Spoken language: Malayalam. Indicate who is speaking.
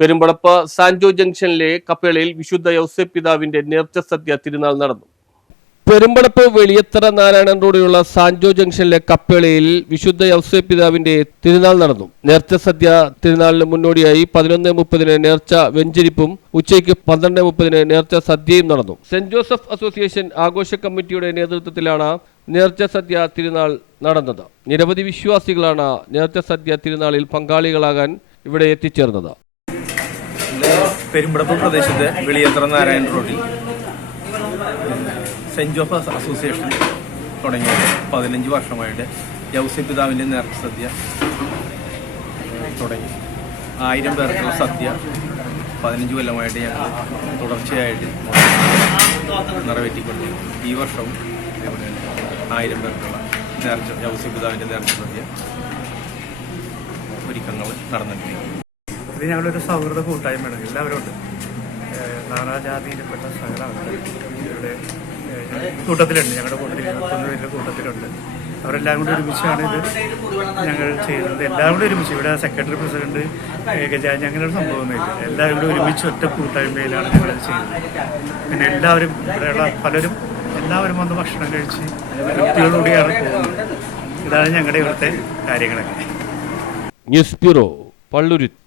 Speaker 1: പെരുമ്പടപ്പ് സാൻജോ ജംഗ്ഷനിലെ കപ്പേളയിൽ വിശുദ്ധ യൗസേപ്പ് പിതാവിന്റെ നേർച്ച സദ്യ തിരുനാൾ നടന്നു. പെരുമ്പടപ്പ് വെളിയത്തറ നാരായണൻ റോഡിലുള്ള സാൻജോ ജംഗ്ഷനിലെ കപ്പേളയിൽ വിശുദ്ധ യൗസേപ്പ് പിതാവിന്റെ തിരുനാൾ നടന്നു. നേർച്ച സദ്യ തിരുനാളിന് മുന്നോടിയായി പതിനൊന്ന് മുപ്പതിന് നേർച്ച വെഞ്ചരിപ്പും ഉച്ചയ്ക്ക് പന്ത്രണ്ട് മുപ്പതിന് നേർച്ച സദ്യയും നടന്നു. സെന്റ് ജോസഫ് അസോസിയേഷൻ ആഘോഷ കമ്മിറ്റിയുടെ നേതൃത്വത്തിലാണ് നേർച്ച സദ്യ തിരുനാൾ നടന്നത്. നിരവധി വിശ്വാസികളാണ് നേർച്ച സദ്യ തിരുനാളിൽ പങ്കാളികളാകാൻ ഇവിടെ എത്തിച്ചേർന്നത്.
Speaker 2: പെരുമ്പടപ്പ് പ്രദേശത്ത് വെളിയത്ര നാരായണ റോഡിൽ സെന്റ് ജോസഫ് അസോസിയേഷൻ തുടങ്ങിയ പതിനഞ്ച് വർഷമായിട്ട് ജൗസി പിതാവിന്റെ നേർച്ച സദ്യ തുടങ്ങി. ആയിരം പേർക്കുള്ള സദ്യ പതിനഞ്ച് കൊല്ലമായിട്ട് ഞങ്ങൾ തുടർച്ചയായിട്ട് നിറവേറ്റിക്കൊണ്ട് ഈ വർഷവും ആയിരം പേർക്കുള്ള നേർച്ച ജൗസി പിതാവിന്റെ നേർച്ച സദ്യ ഒരുക്കങ്ങൾ നടന്നിട്ടുണ്ട്.
Speaker 3: ഇത് ഞങ്ങളൊരു സൗഹൃദ കൂട്ടായ്മയാണ്. എല്ലാവരും ഉണ്ട് ഏഹ് നാനാജാതിയിൽപ്പെട്ട സകല ആൾക്കാർ ഇവിടെ കൂട്ടത്തിലുണ്ട്. ഞങ്ങളുടെ കൂട്ടത്തിൽ കൂട്ടത്തിലുണ്ട്. അവരെല്ലാം കൂടി ഒരുമിച്ചാണ് ഇത് ഞങ്ങൾ ചെയ്യുന്നത്. എല്ലാം കൂടി ഒരുമിച്ച്. ഇവിടെ സെക്രട്ടറി പ്രസിഡന്റ് ഗജാജ് അങ്ങനെ ഒരു സംഭവമൊന്നുമില്ല. എല്ലാവരും കൂടി ഒരുമിച്ച് ഒറ്റ കൂട്ടായ്മയിലാണ് ഞങ്ങൾ ചെയ്യുന്നത്. പിന്നെ എല്ലാവരും ഇവിടെയുള്ള പലരും എല്ലാവരും വന്ന് ഭക്ഷണം കഴിച്ച് തൃപ്തിയോടുകൂടിയാണ് പോകുന്നത്. ഇതാണ് ഞങ്ങളുടെ ഇവിടുത്തെ കാര്യങ്ങളൊക്കെ.
Speaker 1: News bureau Palluruthy.